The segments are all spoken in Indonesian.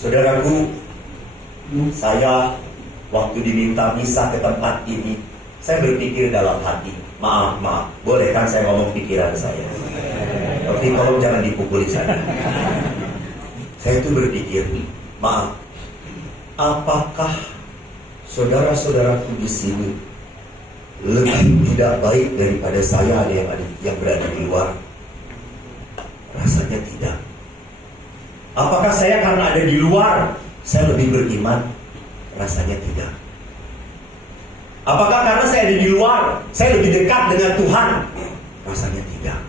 Saudaraku, saya waktu diminta misa ke tempat ini, saya berpikir dalam hati, maaf, boleh kan saya ngomong pikiran saya? Tapi tolong jangan dipukuli saya. Saya itu berpikir, maaf, apakah saudara-saudaraku di sini lebih tidak baik daripada saya yang berada di luar? Rasanya tidak. Apakah saya karena ada di luar saya lebih beriman? Rasanya tidak. Apakah karena saya ada di luar saya lebih dekat dengan Tuhan? Rasanya tidak.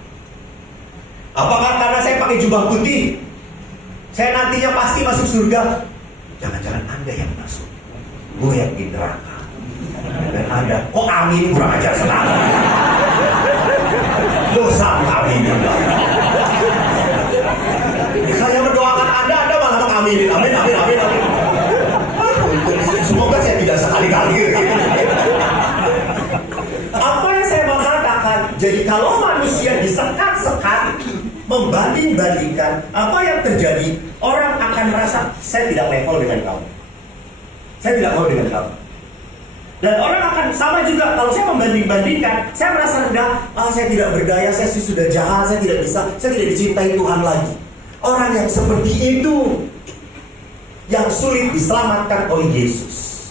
Apakah karena saya pakai jubah putih saya nantinya pasti masuk surga? Jangan-jangan Anda yang masuk, gue yang di neraka. Dan Anda, kok amin kurang ajar sekali. Dosa amin juga. Saya mendoakan Anda malah mengaminin. Amin. Semoga saya tidak sekali-kali. Apa yang saya mau katakan, jadi kalau manusia disekat-sekat membanding-bandingkan, apa yang terjadi, orang akan merasa saya tidak level dengan kamu, saya tidak mau dengan kamu. Dan orang akan sama juga, kalau saya membanding-bandingkan, saya merasa rendah, saya tidak berdaya, saya sudah jahat, saya tidak bisa, saya tidak dicintai Tuhan lagi. Orang yang seperti itu yang sulit diselamatkan oleh Yesus.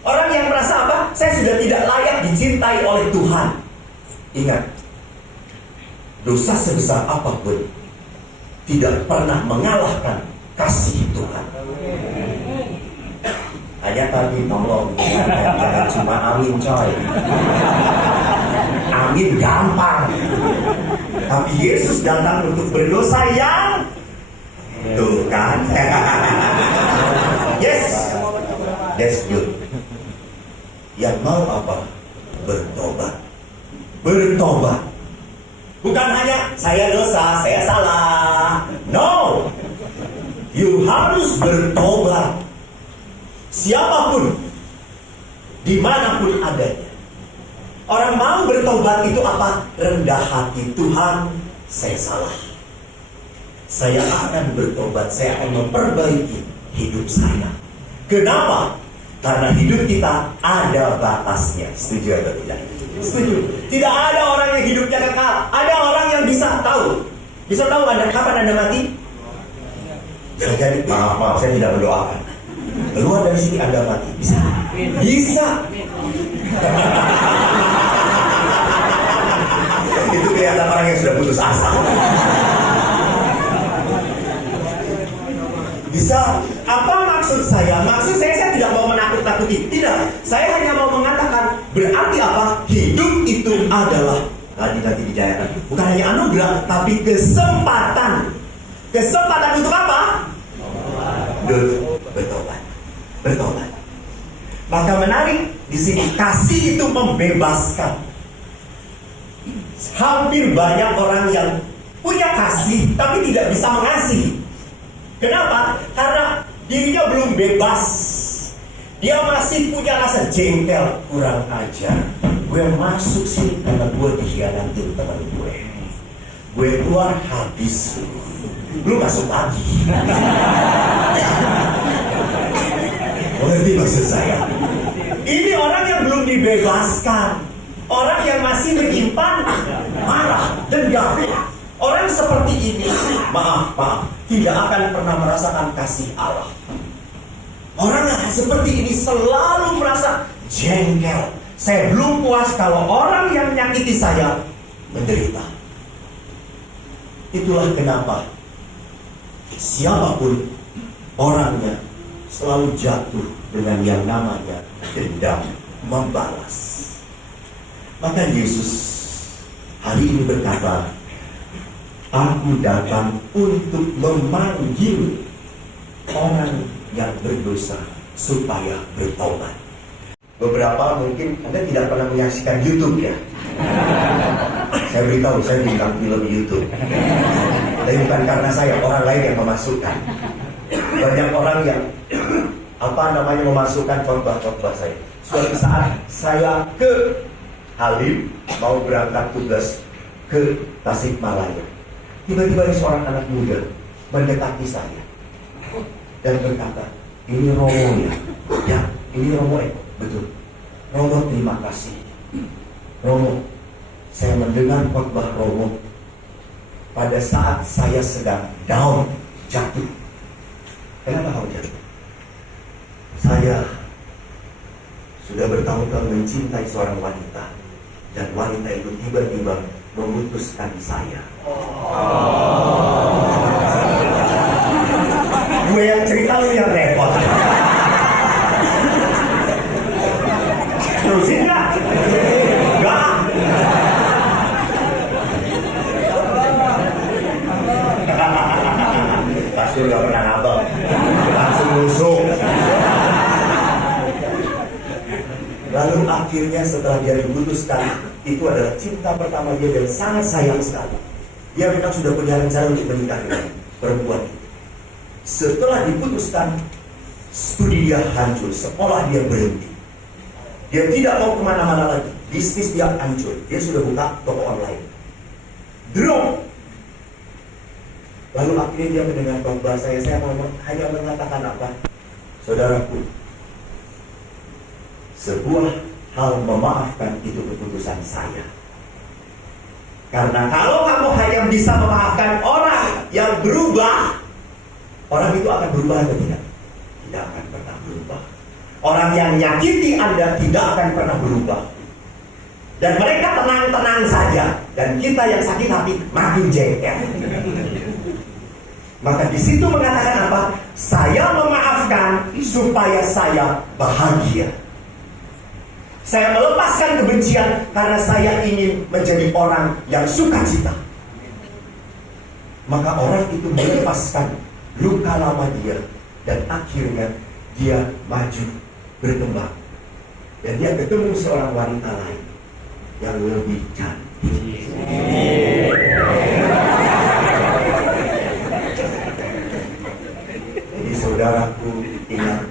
Orang yang merasa apa? Saya sudah tidak layak dicintai oleh Tuhan. Ingat, dosa sebesar apapun tidak pernah mengalahkan kasih Tuhan. Hanya tadi tolong jangan cuma amin coy. Amin gampang. Tapi Yesus datang untuk berdosa yang tuh kan. Yes, that's good. Yang mau apa? Bertobat. Bertobat. Bukan hanya saya dosa, saya salah. No. You harus bertobat. Siapapun, dimanapun adanya. Orang mau bertobat itu apa? Rendah hati. Tuhan, saya salah. Saya akan bertobat. Saya akan memperbaiki hidup saya. Kenapa? Karena hidup kita ada batasnya. Setuju atau tidak? Setuju. Tidak ada orang yang hidupnya kekal. Ada orang yang bisa tahu. Bisa tahu kapan Anda mati? Jadi maaf, saya tidak mendoakan. Keluar dari sini Anda mati. Bisa. Bisa. Itu kelihatan orang yang sudah putus asa. Bisa. Apa maksud saya? Maksud saya tidak mau menakut-nakuti. Tidak. Saya hanya mau mengatakan, berarti apa? Hidup itu adalah nanti dijayakan. Bukan hanya anugerah, tapi kesempatan. Kesempatan untuk apa? Bertobat. Bertobat. Maka menarik di sini, kasih itu membebaskan. Hampir banyak orang yang punya kasih tapi tidak bisa mengasihi. Kenapa? Karena dirinya belum bebas. Dia masih punya rasa jengkel, kurang ajar. Gue masuk sini karena gue dikhianatin teman gue. Gue keluar habis. Lu masuk lagi. Mengerti maksud saya? Ini orang yang belum dibebaskan. Orang yang masih menyimpan marah, dendam. Orang seperti ini, maaf, tidak akan pernah merasakan kasih Allah. Orang yang seperti ini selalu merasa jengkel. Saya belum puas kalau orang yang menyakiti saya menderita. Itulah kenapa siapapun orangnya selalu jatuh dengan yang namanya dendam membalas. Maka Yesus hari ini berkata, Aku datang untuk memanggil orang yang berdosa supaya bertobat. Beberapa mungkin Anda tidak pernah menyaksikan YouTube ya. Saya beritahu, saya bintang film YouTube. Tapi bukan karena saya, orang lain yang memasukkan. Banyak orang yang memasukkan khotbah saya. Suatu saat saya ke Halim mau berangkat tugas ke Tasikmalaya. Tiba-tiba ada seorang anak muda mendekati saya. dan berkata, ini Romo ya? Ya, ini Romo betul. Romo, terima kasih. Romo, saya mendengar khotbah Romo pada saat saya sedang down, jatuh. Kenapa kamu jatuh? Saya sudah bertahun-tahun mencintai seorang wanita, dan wanita itu tiba-tiba memutuskan saya. Gue yang cerita, lu yang repot. Terusin nggak? Nggak. Pasti nggak pernah ngabak, langsung musuh. Lalu akhirnya setelah dia diputuskan, itu adalah cinta pertama dia dan sangat sayang sekali. Dia memang sudah punya rencana untuk menikah dengan perempuan itu. Setelah diputuskan, studi dia hancur, sekolah dia berhenti. Dia tidak mau kemana-mana lagi, bisnis dia hancur. Dia sudah buka toko online. Drop. Lalu akhirnya dia mendengar khotbah saya mau hanya mengatakan apa? Saudaraku, sebuah hal memaafkan itu keputusan saya. Karena kalau kamu hanya bisa memaafkan orang yang berubah, orang itu akan berubah atau tidak? Tidak akan pernah berubah. Orang yang nyakiti Anda tidak akan pernah berubah. Dan mereka tenang-tenang saja. Dan kita yang sakit hati makin jengkel. Maka di situ mengatakan apa? Saya memaafkan supaya saya bahagia. Saya melepaskan kebencian karena saya ingin menjadi orang yang sukacita. Maka orang itu melepaskan luka lama dia, dan akhirnya dia maju berkembang, dan dia ketemu seorang wanita lain yang lebih cantik. Jadi saudaraku, ingat,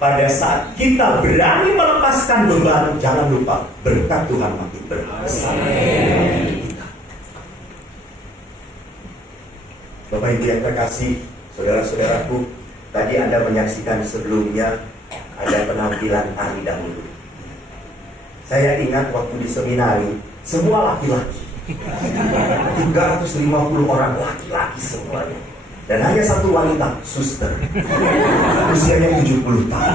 pada saat kita berani melepaskan beban, jangan lupa berkat Tuhan makin berbesar. Bapak Ibu yang terkasih, saudara-saudaraku, tadi Anda menyaksikan sebelumnya ada penampilan tari dahulu. Saya ingat waktu di seminari, semua laki-laki, 350 orang laki-laki semuanya. Dan hanya satu wanita, suster, usianya 70 tahun.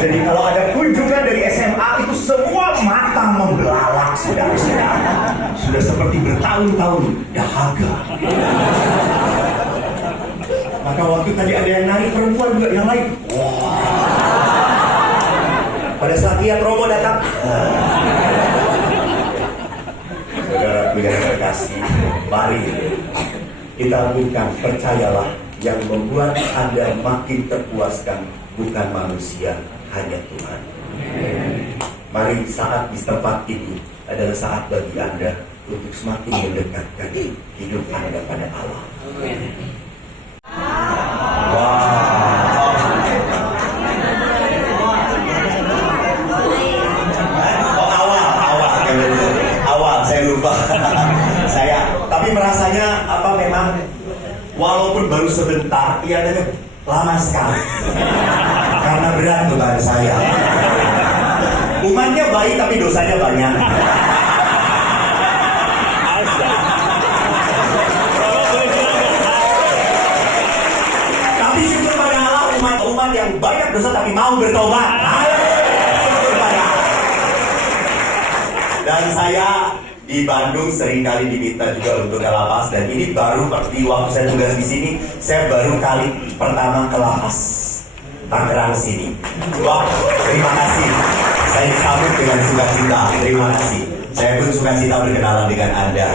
Jadi kalau ada kunjungan dari SMA, itu semua mata membelalak, saudara-saudara. Sudah seperti bertahun-tahun dahaga. Maka waktu tadi ada yang nari perempuan juga, yang lain, wah. Pada saat lihat Romo datang, saudara yang terkasih, mari kita bukan, percayalah, yang membuat Anda makin terpuaskan bukan manusia, hanya Tuhan. Mari saat di tempat ini adalah saat bagi Anda untuk semakin mendekatkan hidup Anda pada Allah. Awal saya lupa. Tapi merasanya apa, memang walaupun baru sebentar, kelihatannya lama sekali. Karena berat beban saya. Umatnya baik tapi dosanya banyak. Tapi syukur pada Allah, umat yang banyak dosa tapi mau bertobat. Syukur pada. Dan saya di Bandung seringkali diminta juga untuk ke lapas, dan ini baru di waktu saya tugas di sini, saya baru kali pertama ke lapas Tangerang sini. Wah, terima kasih. Saya disambut dengan sukacita. Terima kasih. Saya pun sukacita berkenalan dengan Anda.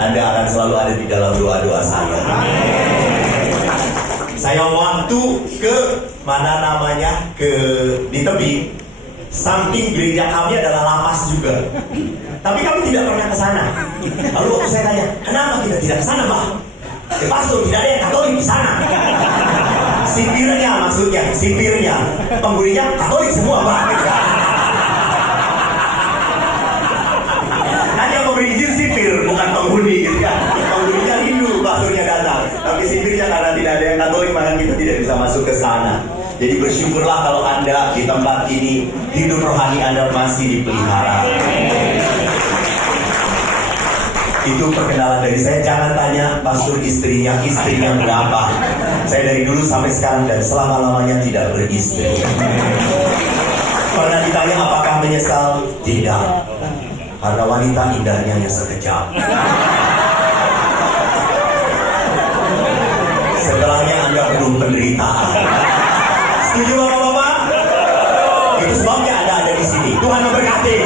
Anda akan selalu ada di dalam doa-doa saya. Saya waktu ke mana namanya, di tebing, samping gereja kami adalah lapas juga. Tapi kami tidak pernah ke sana. Lalu waktu saya tanya, kenapa kita tidak ke sana, Pak? Pastor, tidak ada yang Katolik di sana. Sipirnya, maksudnya, sipirnya, penghuninya Katolik semua, Pak. Hanya memberi izin sipir, bukan penghuni, gitu kan? Penghuninya Hindu. Tapi sipirnya karena tidak ada yang Katolik, maka kita tidak bisa masuk ke sana. Jadi bersyukurlah kalau Anda di tempat ini, hidup rohani Anda masih dipelihara. Itu perkenalan dari saya. Jangan tanya pastor istrinya berapa. Saya dari dulu sampai sekarang dan selama-lamanya tidak beristri. Pernah ditanya apakah menyesal? Tidak. Karena wanita indahnya hanya sekejap. Setelahnya Anda penuh penderitaan. Setuju Bapak-Bapak? Itu sebabnya Anda ada di sini. Tuhan memberkati.